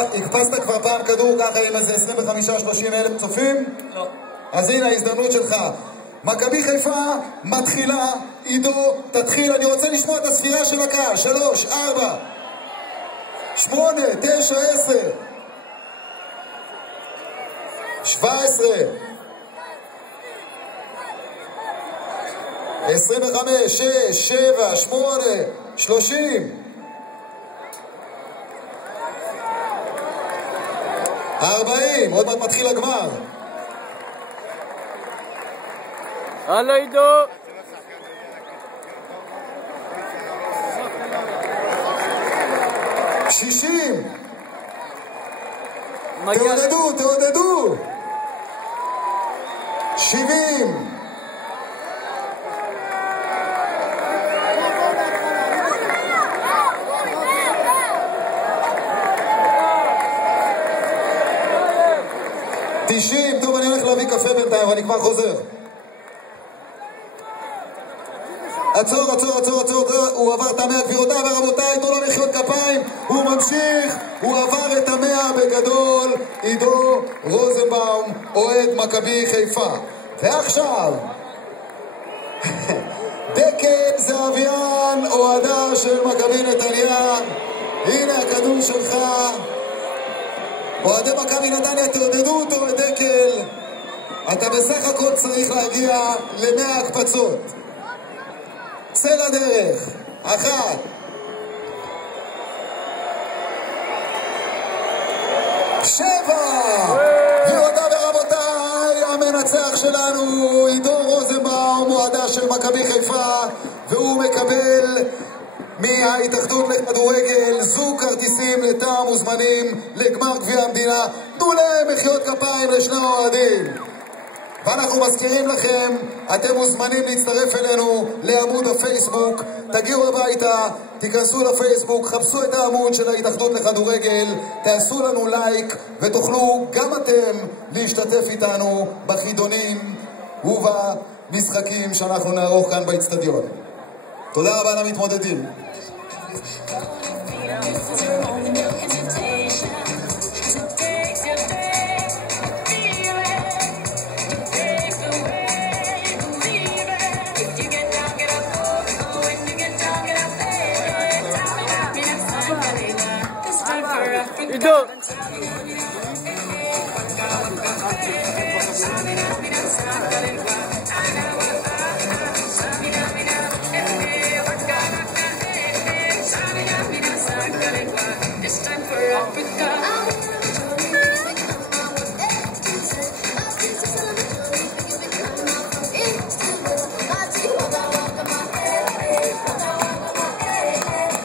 הקפצת כבר פעם כדור ככה עם איזה 25-30 אלף צופים? לא. אז הנה ההזדמנות שלך. מכבי חיפה מתחילה, עידו, תתחיל, אני רוצה לשמוע את הספירה של הקהל. 3, 4, 8, 9, 10, 17, 25, 6, 7, 8, 30, 40, עוד מעט מתחיל הגמר. הלאה עידו. 60. תעודדו, תעודדו. 70. 90. טוב, אני הולך להביא קפה בינתיים, אני כבר חוזר. עצור, עצור, עצור, עצור, הוא עבר את 100 גבירותיי ורבותיי, תנו לו מחיאות כפיים, הוא ממשיך, הוא עבר את 100 בגדול, עידו רוזנבאום, אוהד מכבי חיפה. ועכשיו, דקל זהביאן, אוהדה של מכבי נתניה, הנה הכדור שלך, אוהדי מכבי נתניה, תעודדו אותו את דקל, אתה בסך הכל צריך להגיע ל100 הקפצות. צא לדרך. 1, 7. גבירותיי ורבותיי, המנצח שלנו עידו רוזנבאום, אוהדה של מכבי חיפה, והוא מקבל מההתאחדות לכדורגל זוג כרטיסים לתא המוזמנים לגמר גביע המדינה. תנו להם מחיאות כפיים לשני האוהדים. ואנחנו מזכירים לכם, אתם מוזמנים להצטרף אלינו לעמוד הפייסבוק, תגיעו הביתה, תיכנסו לפייסבוק, חפשו את העמוד של ההתאחדות לכדורגל, תעשו לנו לייק ותוכלו גם אתם להשתתף איתנו בחידונים ובמשחקים שאנחנו נערוך כאן באצטדיון. תודה רבה למתמודדים. עידו.